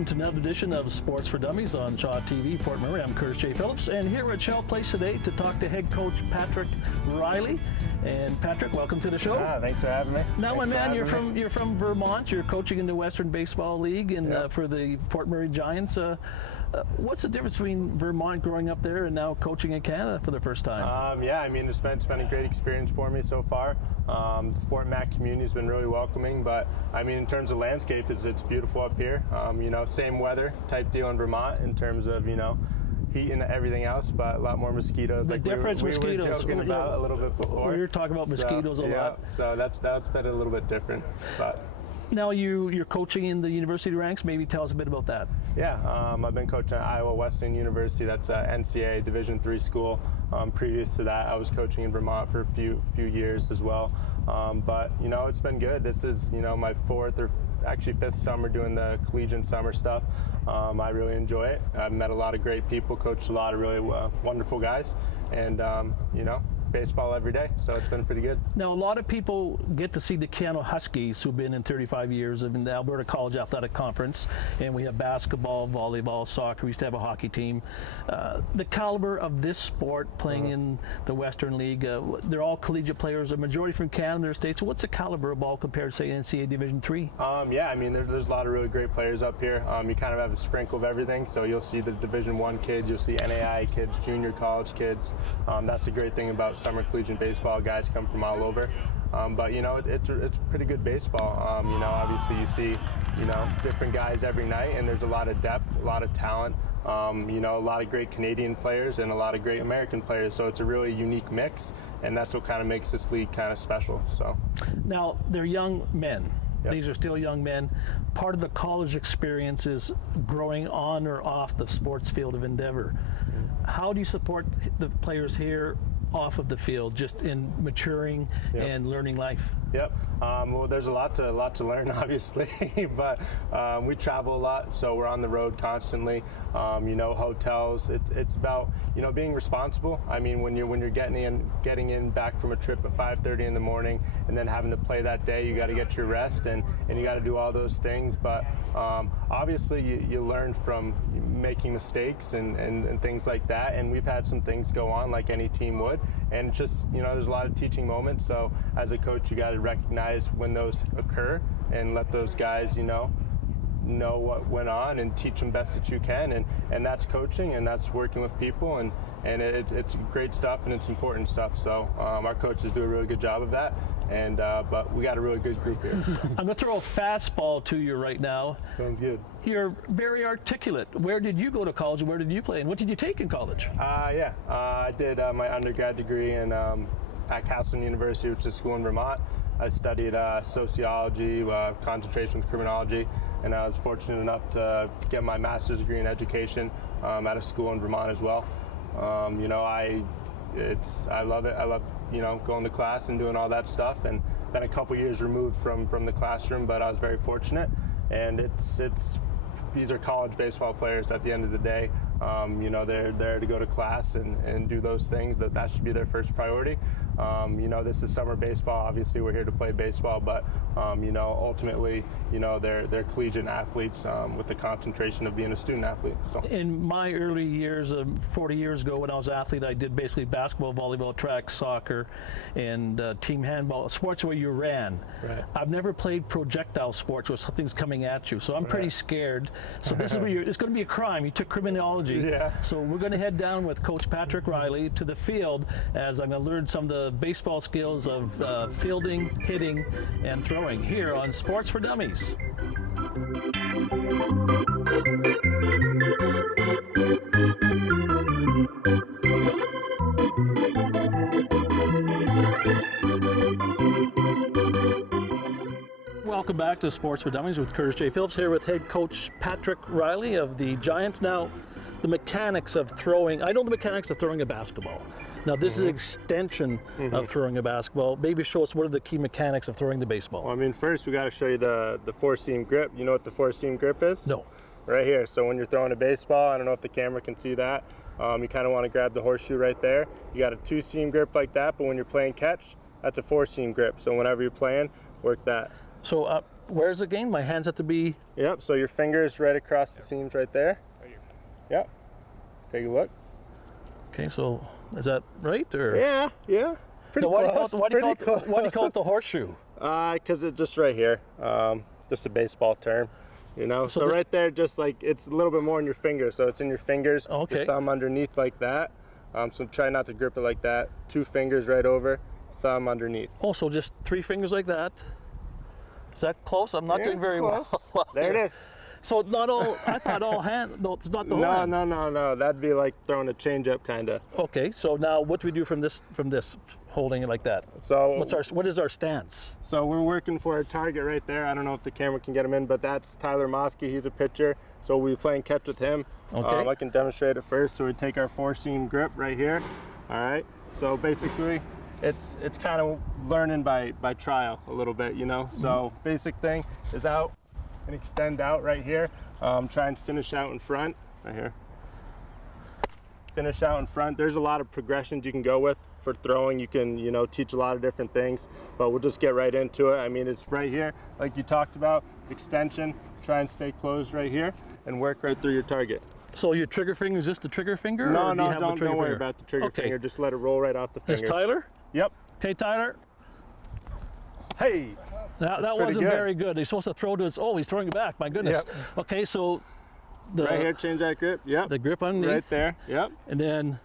welcome to another edition of Sports for Dummies on Shaw TV, Fort McMurray. I'm Curtis J Phillips, and here we're at Shell Place today to talk to head coach Patrick Riley. And Patrick, welcome to the show. Thanks for having me. Now, my man, you're from Vermont. You're coaching in the Western Baseball League and for the Fort McMurray Giants. What's the difference between Vermont growing up there and now coaching in Canada for the first time? Yeah, I mean, it's been a great experience for me so far. The Fort Mac community has been really welcoming, but I mean, in terms of landscape, it's beautiful up here. Same weather type deal in Vermont in terms of, heat and everything else, but a lot more mosquitoes. The difference, mosquitoes. We were joking about a little bit before. We were talking about mosquitoes a lot. So that's been a little bit different. But now you're coaching in the university ranks. Maybe tell us a bit about that. Yeah, I've been coaching at Iowa Wesleyan University. That's a NCAA Division III school. Previous to that, I was coaching in Vermont for a few years as well. But it's been good. This is my fourth or actually fifth summer doing the collegiate summer stuff. I really enjoy it. I've met a lot of great people, coached a lot of really wonderful guys, and baseball every day, so it's been pretty good. Now, a lot of people get to see the Keanu Huskies, who've been in 35 years in the Alberta College Athletic Conference, and we have basketball, volleyball, soccer. We used to have a hockey team. The caliber of this sport playing in the Western League, they're all collegiate players, a majority from Canada, their states. So what's the caliber of ball compared to, say, NCAA Division III? Yeah, I mean, there's a lot of really great players up here. You kind of have a sprinkle of everything, so you'll see the Division I kids, you'll see NAI kids, junior college kids. That's the great thing about summer collegiate baseball. Guys come from all over, but it's pretty good baseball. Obviously you see different guys every night, and there's a lot of depth, a lot of talent. A lot of great Canadian players and a lot of great American players. So it's a really unique mix, and that's what kind of makes this league kind of special. So now they're young men. Yep. These are still young men. Part of the college experience is growing on or off the sports field of endeavor. How do you support the players here off of the field, just in maturing and learning life? Yep. Well, there's a lot to learn, obviously, but we travel a lot, so we're on the road constantly. Hotels. It's about being responsible. I mean, when you're getting in back from a trip at 5:30 in the morning, and then having to play that day, you got to get your rest, and you got to do all those things. But obviously, you learn from making mistakes and things like that. And we've had some things go on like any team would, and just there's a lot of teaching moments. So as a coach, you got to recognize when those occur and let those guys know what went on and teach them best that you can, and that's coaching, and that's working with people, and it's great stuff, and it's important stuff. So our coaches do a really good job of that, and but we got a really good group here. I'm gonna throw a fastball to you right now. Sounds good. You're very articulate. Where did you go to college, and where did you play, and what did you take in college? I did my undergrad degree at Castleton University, which is a school in Vermont. I studied sociology, concentration with criminology, and I was fortunate enough to get my master's degree in education at a school in Vermont as well. I love it. I love going to class and doing all that stuff, and been a couple years removed from the classroom, but I was very fortunate. And these are college baseball players at the end of the day. They're there to go to class and do those things. That should be their first priority. This is summer baseball. Obviously, we're here to play baseball, but ultimately, they're collegiate athletes with the concentration of being a student athlete. So. In my early years, 40 years ago, when I was an athlete, I did basically basketball, volleyball, track, soccer, and team handball, sports where you ran. Right. I've never played projectile sports where something's coming at you, so I'm pretty scared. So this is where it's going to be a crime. You took criminology. Yeah. So we're going to head down with Coach Patrick Riley to the field as I'm going to learn some of the baseball skills of fielding, hitting, and throwing here on Sports for Dummies. Welcome back to Sports for Dummies with Curtis J Phillips, here with head coach Patrick Riley of the Giants. Now, the mechanics of throwing, I know the mechanics of throwing a basketball. Now, this is an extension of throwing a basketball. Maybe show us what are the key mechanics of throwing the baseball. Well, I mean, first we got to show you the four-seam grip. You know what the four-seam grip is? No. Right here. So when you're throwing a baseball, I don't know if the camera can see that, you kind of want to grab the horseshoe right there. You got a two-seam grip like that, but when you're playing catch, that's a four-seam grip. So whenever you're playing, work that. So where's it again? My hands have to be. Yep. So your fingers right across the seams right there. Yep. Take a look. Okay, so is that right or? Yeah. Yeah. Pretty Now, close. why do you call it the horseshoe? Because it's just right here. Just a baseball term. You know, so this- right there, just like it's a little bit more in your fingers. So it's in your fingers. Okay. Your thumb underneath like that. So try not to grip it like that. 2 fingers right over, thumb underneath. Oh, so just 3 fingers like that. Is that close? I'm not Yeah, doing very close. well. There it is. So not all. I thought all hand. No, it's not the whole hand. No. That'd be like throwing a change up kind of. Okay, so now what do we do from this? Holding it like that. So What is our stance? So we're working for a target right there. I don't know if the camera can get him in, but that's Tyler Mosky. He's a pitcher. So we're playing catch with him. Okay. I can demonstrate it first. So we take our 4-seam grip right here. All right. So basically, it's kind of learning by trial a little bit, you know. So basic thing is out and extend out right here. Try and finish out in front right here. Finish out in front. There's a lot of progressions you can go with. For throwing, you can, you know, teach a lot of different things, but we'll just get right into it. I mean, it's right here, like you talked about, extension, try and stay closed right here, and work right through your target. So your trigger finger is just the trigger finger? No, or do you have the don't trigger worry finger? about the trigger Okay. finger, just let it roll right off the Is fingers. Tyler? Yep. Okay, Tyler. Hey! That pretty wasn't good. very good. He's supposed to throw to his. Oh, he's throwing it back. My goodness. Yep. Okay, so the Right here, change that grip, yep. the grip underneath. Right there, yep, And then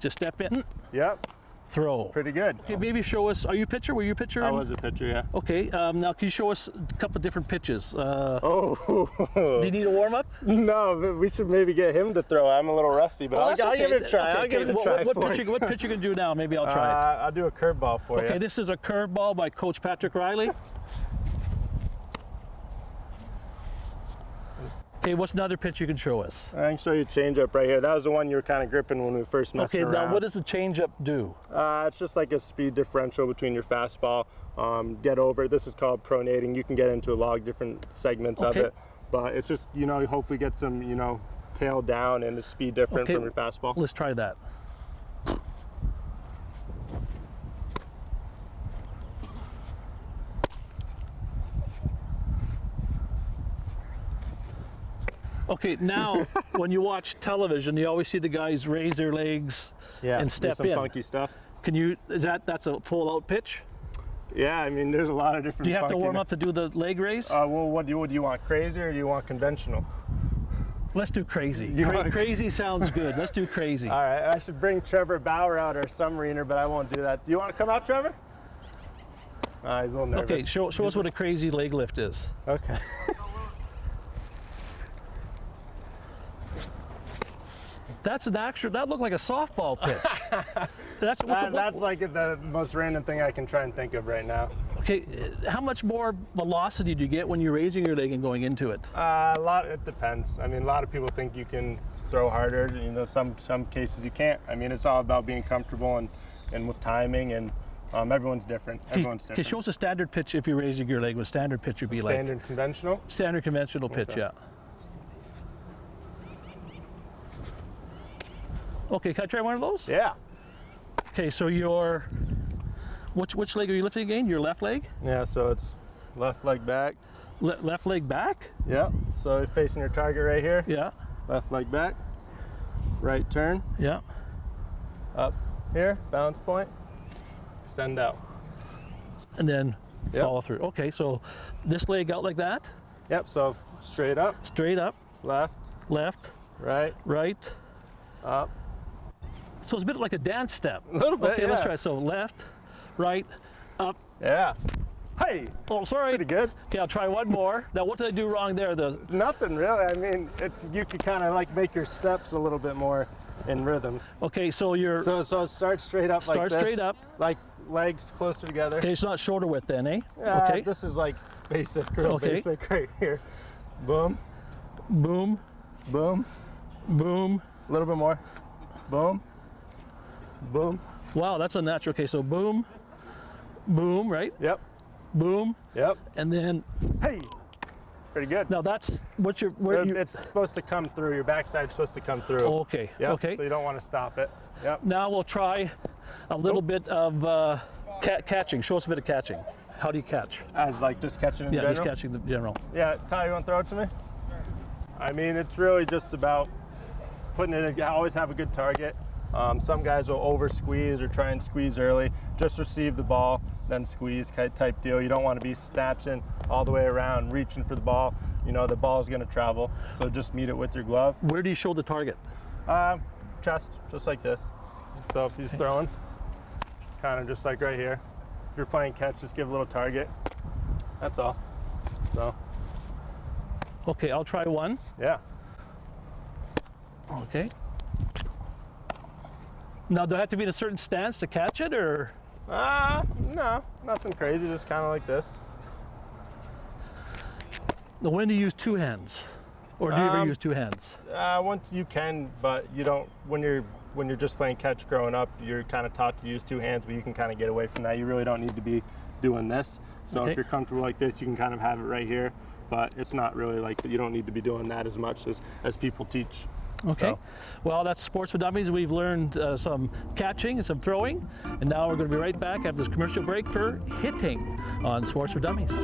just step in, yep, throw. pretty good. Okay, maybe show us. Are you a pitcher? Were you a pitcher? I was a pitcher, yeah. Okay, now can you show us a couple of different pitches? Oh, Do you need a warm up? no, but we should maybe get him to throw. I'm a little rusty, but I'll give it a try. Okay, I'll give it a what- try what for pitcher, you. what pitcher can do now? Maybe I'll try it. I'll do a curveball for you. Okay, this is a curveball by Coach Patrick Riley. Okay, what's another pitch you can show us? I can show you change up right here. That was the one you were kind of gripping when we first messed Okay, around. now what does the changeup do? It's just like a speed differential between your fastball. Get over. This is called pronating. You can get into a lot of different segments of Okay. it, but it's just, you know, hopefully get some, you know, tail down and the speed different Okay. from your fastball. Let's try that. Okay, now when you watch television, you always see the guys raise their legs and do step some in. funky stuff. Can you? That's a full out pitch? Yeah, I mean, there's a lot of different. Do you have to warm funkiness. up to do the leg raise? Well, what do you want? Crazy or do you want conventional? Let's do crazy. You want- Crazy sounds good. Let's do crazy. All right, I should bring Trevor Bauer out, our submariner, but I won't do that. Do you want to come out, Trevor? He's a little nervous. Okay, show us what a crazy leg lift is. Okay. That's an actual. That looked like a softball pitch. That's That's like the most random thing I can try and think of right now. okay. How much more velocity do you get when you're raising your leg and going into it? A lot. It depends. I mean, a lot of people think you can throw harder. You know, some cases you can't. I mean, it's all about being comfortable and with timing, and everyone's different. Everyone's Okay, different. show us a standard pitch if you're raising your leg. What standard pitch would be like? Standard conventional. Standard conventional pitch, Okay. yeah. Okay, can I try one of those? Yeah. Okay, so your which leg are you lifting again? Your left leg? Yeah. So it's left leg back. Left leg back? Yeah. So you're facing your target right here. Yeah, Left leg back. Right turn. yeah. Up here. Balance point. Extend out. And then Yep. follow through. Okay, so this leg out like that, Yep. So straight up. straight up, Left. left, Right. right. Up. So it's a bit like a dance step. A little bit. Okay, yeah. let's try. So left, right, up. Yeah. Hey. Oh, sorry. Pretty good. Okay, I'll try one more. Now, what did I do wrong there? Nothing really. I mean, you could kind of like make your steps a little bit more in rhythms. Okay, so you're So start straight up like start this. straight up. Like legs closer together. Okay, it's not shoulder width then, eh? Yeah, Okay. This is like basic, real Okay. basic right here. Boom, Boom, boom, boom. a little bit more. Boom, boom. Wow, that's unnatural. Okay, so boom, boom, right? Yep, Boom, yep. and then Hey, it's pretty good. now that's what you're. Where you, It's supposed to come through. Your backside's supposed to come through. okay, Yep, okay. So you don't want to stop it. Yep. Now we'll try a little bit of catching. Show us a bit of catching. How do you catch? As like just catching in general? Just catching the general. Yeah, Ty, you want to throw it to me? I mean, it's really just about putting it in, always have a good target. Some guys will over squeeze or try and squeeze early. Just receive the ball, then squeeze type deal. You don't want to be snatching all the way around, reaching for the ball. You know, the ball's going to travel, so just meet it with your glove. Where do you show the target? Chest, just like this. So if he's throwing, it's kind of just like right here. If you're playing catch, just give a little target. That's all. So. Okay, I'll try one. Yeah. Okay. Now, do I have to be in a certain stance to catch it, or? No, nothing crazy, just kind of like this. When do you use two hands? Or do you ever use two hands? Once you can, but you don't, when you're just playing catch growing up, you're kind of taught to use two hands, but you can kind of get away from that. You really don't need to be doing this. So if you're comfortable like this, you can kind of have it right here, but it's not really like, you don't need to be doing that as much as people teach. Okay. So. Well, that's Sports for Dummies. We've learned some catching and some throwing, and now we're going to be right back after this commercial break for hitting on Sports for Dummies.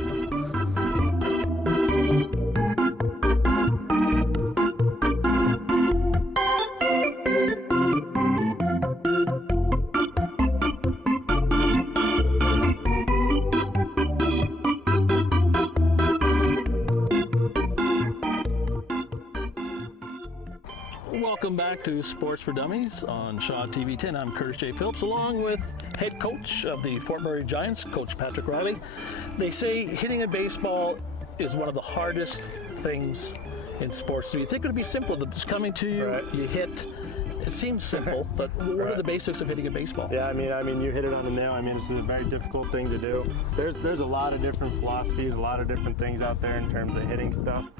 Welcome back to Sports for Dummies on Shaw TV 10. I'm Curtis J Phillips, along with head coach of the Fort McMurray Giants, Coach Patrick Riley. They say hitting a baseball is one of the hardest things in sports. So you think it would be simple, just coming to you, right. You hit. It seems simple, but what are the basics of hitting a baseball? Yeah, I mean, you hit it on the nail. I mean, it's a very difficult thing to do. There's a lot of different philosophies, a lot of different things out there in terms of hitting stuff.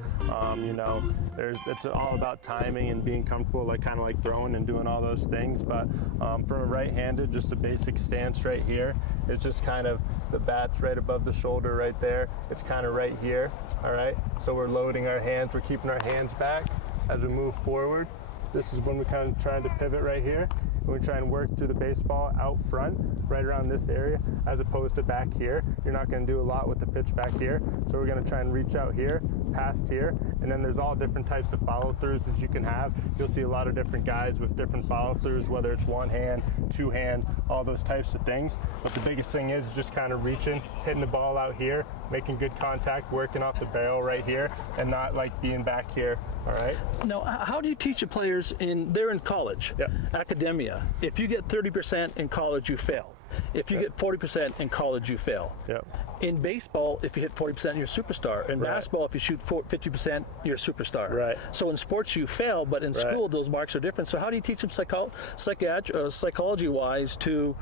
You know, it's all about timing and being comfortable, like kind of like throwing and doing all those things. But from a right-handed, just a basic stance right here. It's just kind of the bat's right above the shoulder right there. It's kind of right here. All right. So we're loading our hands. We're keeping our hands back as we move forward. This is when we're kind of trying to pivot right here. And we try and work through the baseball out front, right around this area, as opposed to back here. You're not going to do a lot with the pitch back here. So we're going to try and reach out here, past here, and then there's all different types of follow-throughs that you can have. You'll see a lot of different guys with different follow-throughs, whether it's one hand, two hand, all those types of things. But the biggest thing is just kind of reaching, hitting the ball out here, making good contact, working off the barrel right here, and not like being back here. All right. Now, how do you teach the players they're in college, academia? If you get 30% in college, you fail. If you get 40% in college, you fail. Yep. In baseball, if you hit 40%, you're a superstar. In basketball, if you shoot 50%, you're a superstar. Right. So in sports, you fail, but in school, those marks are different. So how do you teach them psychology-wise to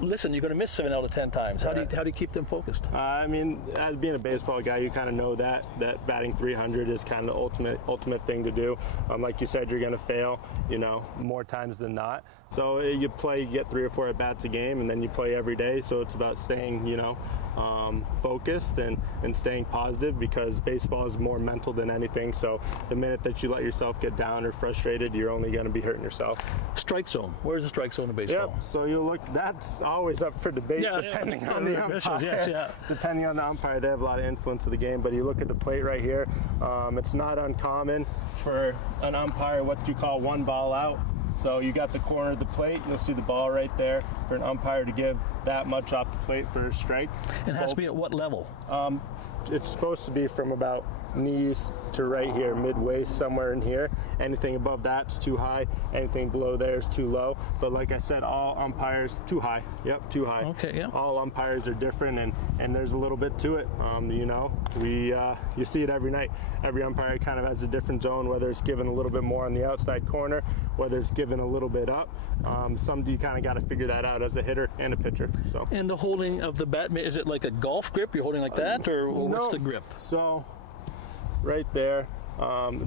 listen, you're going to miss 7 out of 10 times. How do you keep them focused? I mean, as being a baseball guy, you kind of know that batting 300 is kind of the ultimate thing to do. Like you said, you're going to fail, you know, more times than not. So you get 3 or 4 at bats a game, and then you play every day. So it's about staying, you know, focused and staying positive, because baseball is more mental than anything. So the minute that you let yourself get down or frustrated, you're only going to be hurting yourself. Strike zone. Where's the strike zone in baseball? Yep. So you look. That's always up for debate, depending on the umpire. Yes, Depending on the umpire, they have a lot of influence of the game. But you look at the plate right here. It's not uncommon for an umpire what you call one ball out. So you got the corner of the plate, you'll see the ball right there, for an umpire to give that much off the plate for a strike. It has to be at what level? It's supposed to be from about knees to right here, mid-waist, somewhere in here. Anything above that's too high. Anything below there is too low. But like I said, all umpires, too high. Yep, too high. Okay, yeah. All umpires are different, and there's a little bit to it. You know, you see it every night. Every umpire kind of has a different zone, whether it's given a little bit more on the outside corner, whether it's given a little bit up. You kind of got to figure that out as a hitter and a pitcher. So. And the holding of the bat, is it like a golf grip? You're holding like that, or what's the grip? So, right there,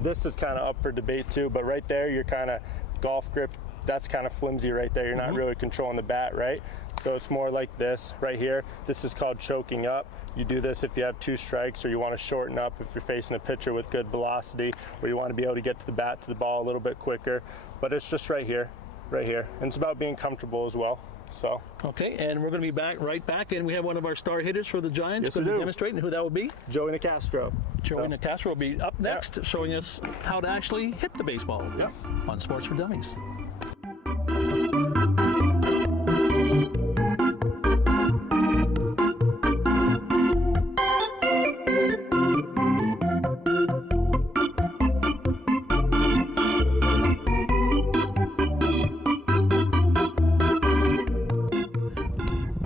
this is kind of up for debate too, but right there, you're kind of golf grip. That's kind of flimsy right there. You're not really controlling the bat, right? So it's more like this right here. This is called choking up. You do this if you have 2 strikes, or you want to shorten up if you're facing a pitcher with good velocity, or you want to be able to get to the bat, to the ball a little bit quicker. But it's just right here, right here. And it's about being comfortable as well. So. Okay, and we're going to be right back, and we have one of our star hitters for the Giants Yes, going to we be do. demonstrating who that will be. Joey Nicastro. Joey Nicastro will be up next, showing us how to actually hit the baseball on Sports for Dummies.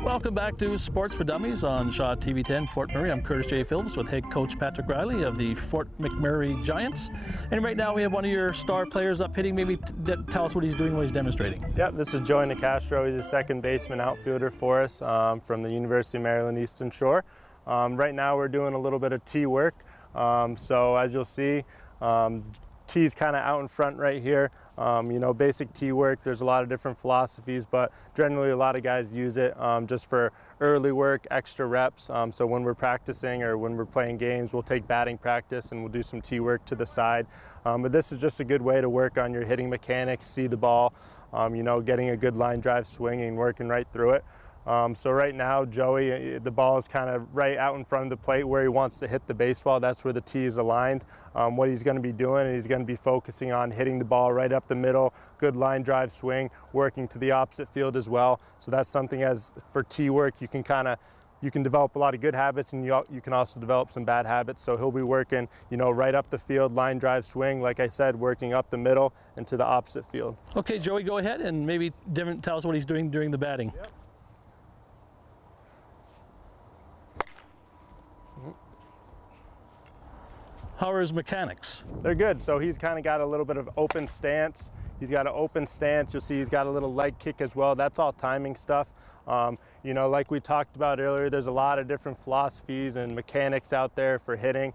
Welcome back to Sports for Dummies on Shaw TV 10, Fort McMurray. I'm Curtis J Phillips with head coach Patrick Riley of the Fort McMurray Giants. And right now we have one of your star players up hitting. Maybe tell us what he's doing, what he's demonstrating. Yep, this is Joey Nicastro. He's a second baseman outfielder for us from the University of Maryland Eastern Shore. Right now we're doing a little bit of tee work. So as you'll see, tee's kind of out in front right here. You know, basic tee work, there's a lot of different philosophies, but generally a lot of guys use it just for early work, extra reps. So when we're practicing or when we're playing games, we'll take batting practice and we'll do some tee work to the side. But this is just a good way to work on your hitting mechanics, see the ball, you know, getting a good line drive swing and working right through it. So right now, Joey, the ball is kind of right out in front of the plate where he wants to hit the baseball. That's where the tee is aligned. What he's going to be doing, he's going to be focusing on hitting the ball right up the middle, good line drive swing, working to the opposite field as well. So that's something as for tee work, you can develop a lot of good habits and you can also develop some bad habits. So he'll be working, you know, right up the field, line drive swing, like I said, working up the middle and to the opposite field. Okay, Joey, go ahead and maybe tell us what he's doing during the batting. Yep. How are his mechanics? They're good. So he's kind of got a little bit of open stance. He's got an open stance. You'll see he's got a little leg kick as well. That's all timing stuff. You know, like we talked about earlier, there's a lot of different philosophies and mechanics out there for hitting.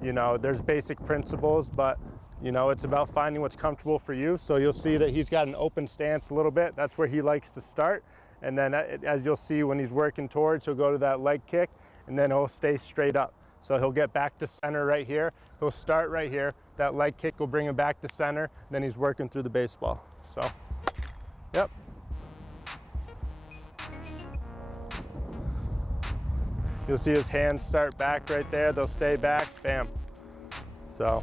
You know, there's basic principles, but you know, it's about finding what's comfortable for you. So you'll see that he's got an open stance a little bit. That's where he likes to start. And then as you'll see when he's working towards, he'll go to that leg kick and then he'll stay straight up. So he'll get back to center right here. He'll start right here. That leg kick will bring him back to center. Then he's working through the baseball. So, yep. You'll see his hands start back right there. They'll stay back, bam. So.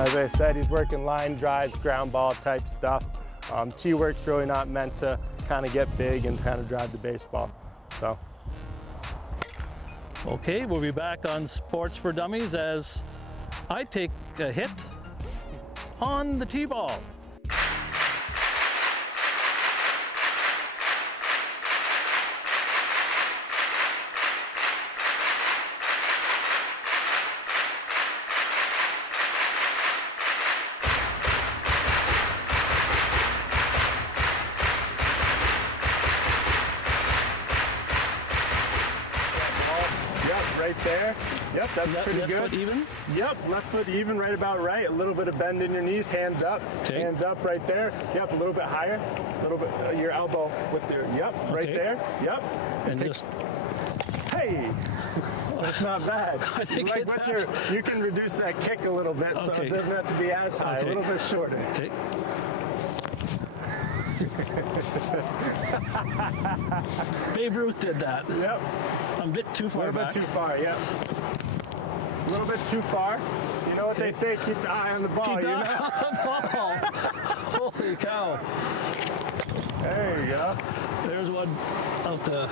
As I said, he's working line drives, ground ball type stuff. Tee work's really not meant to kind of get big and kind of drive the baseball. So. Okay, we'll be back on Sports for Dummies as I take a hit on the tee ball. Right there. Yep, that's pretty good. Left foot even? Yep, left foot even, right about right. A little bit of bend in your knees, hands up. Okay. Hands up right there. Yep, a little bit higher. A little bit, your elbow with there. Yep, right there. Yep. And just. Hey! That's not bad. I think Like with you can reduce that kick a little bit so it doesn't have to be as high, a little bit shorter. Okay. Babe Ruth did that. Yep. I'm a bit too far A little back. bit too far, yep. A little bit too far. You know what they say, keep the eye on the ball, Keep you the know? eye on the ball. Holy cow. There you go. There's one out the.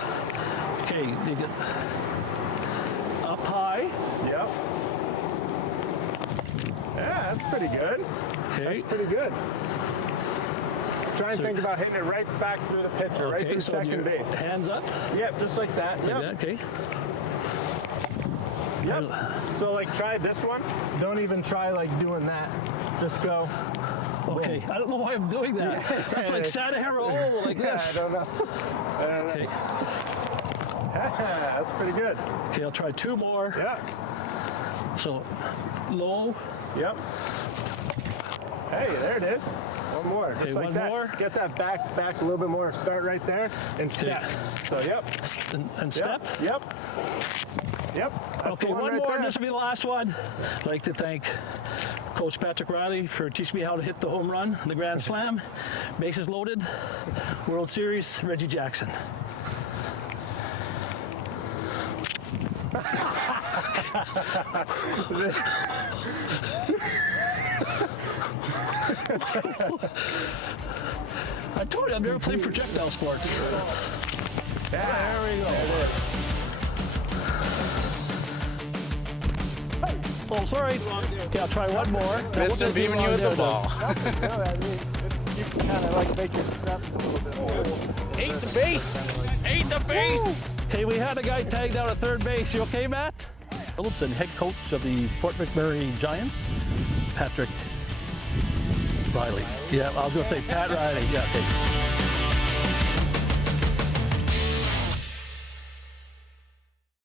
Okay, you get up high. Yep. Yeah, that's pretty good. Okay. That's pretty good. Try and think about hitting it right back through the pitcher, right through so second your base. Hands up. Yep, just like that. Like Yep. that, okay. Yep. So like try this one. Don't even try like doing that. Just go. Okay. I don't know why I'm doing that. That's like Santa Hero like this. I don't know. Okay. Yeah, that's pretty good. Okay, I'll try two more. Yep. So low. Yep. Hey, there it is. One more. Okay, Just like one that. more. Get that back a little bit more. Start right there and step. So, yep. And step. Yep. Yep. That's Okay, the one one right more. there. This will be the last one. I'd like to thank Coach Patrick Riley for teaching me how to hit the home run, the Grand Slam. Bases loaded. World Series, Reggie Jackson. I told you I've never played projectile sports. Yeah, there we go. Oh, sorry. Okay, I'll try one more. Mr. beaming you with the ball. You can kind of like make your steps a little bit more. Ate the base. Ate the base. Okay, we had a guy tagged out at third base. You okay, Matt? Phillips and head coach of the Fort McMurray Giants, Patrick Riley. Yeah, I was going to say Pat Riley. Yeah, okay.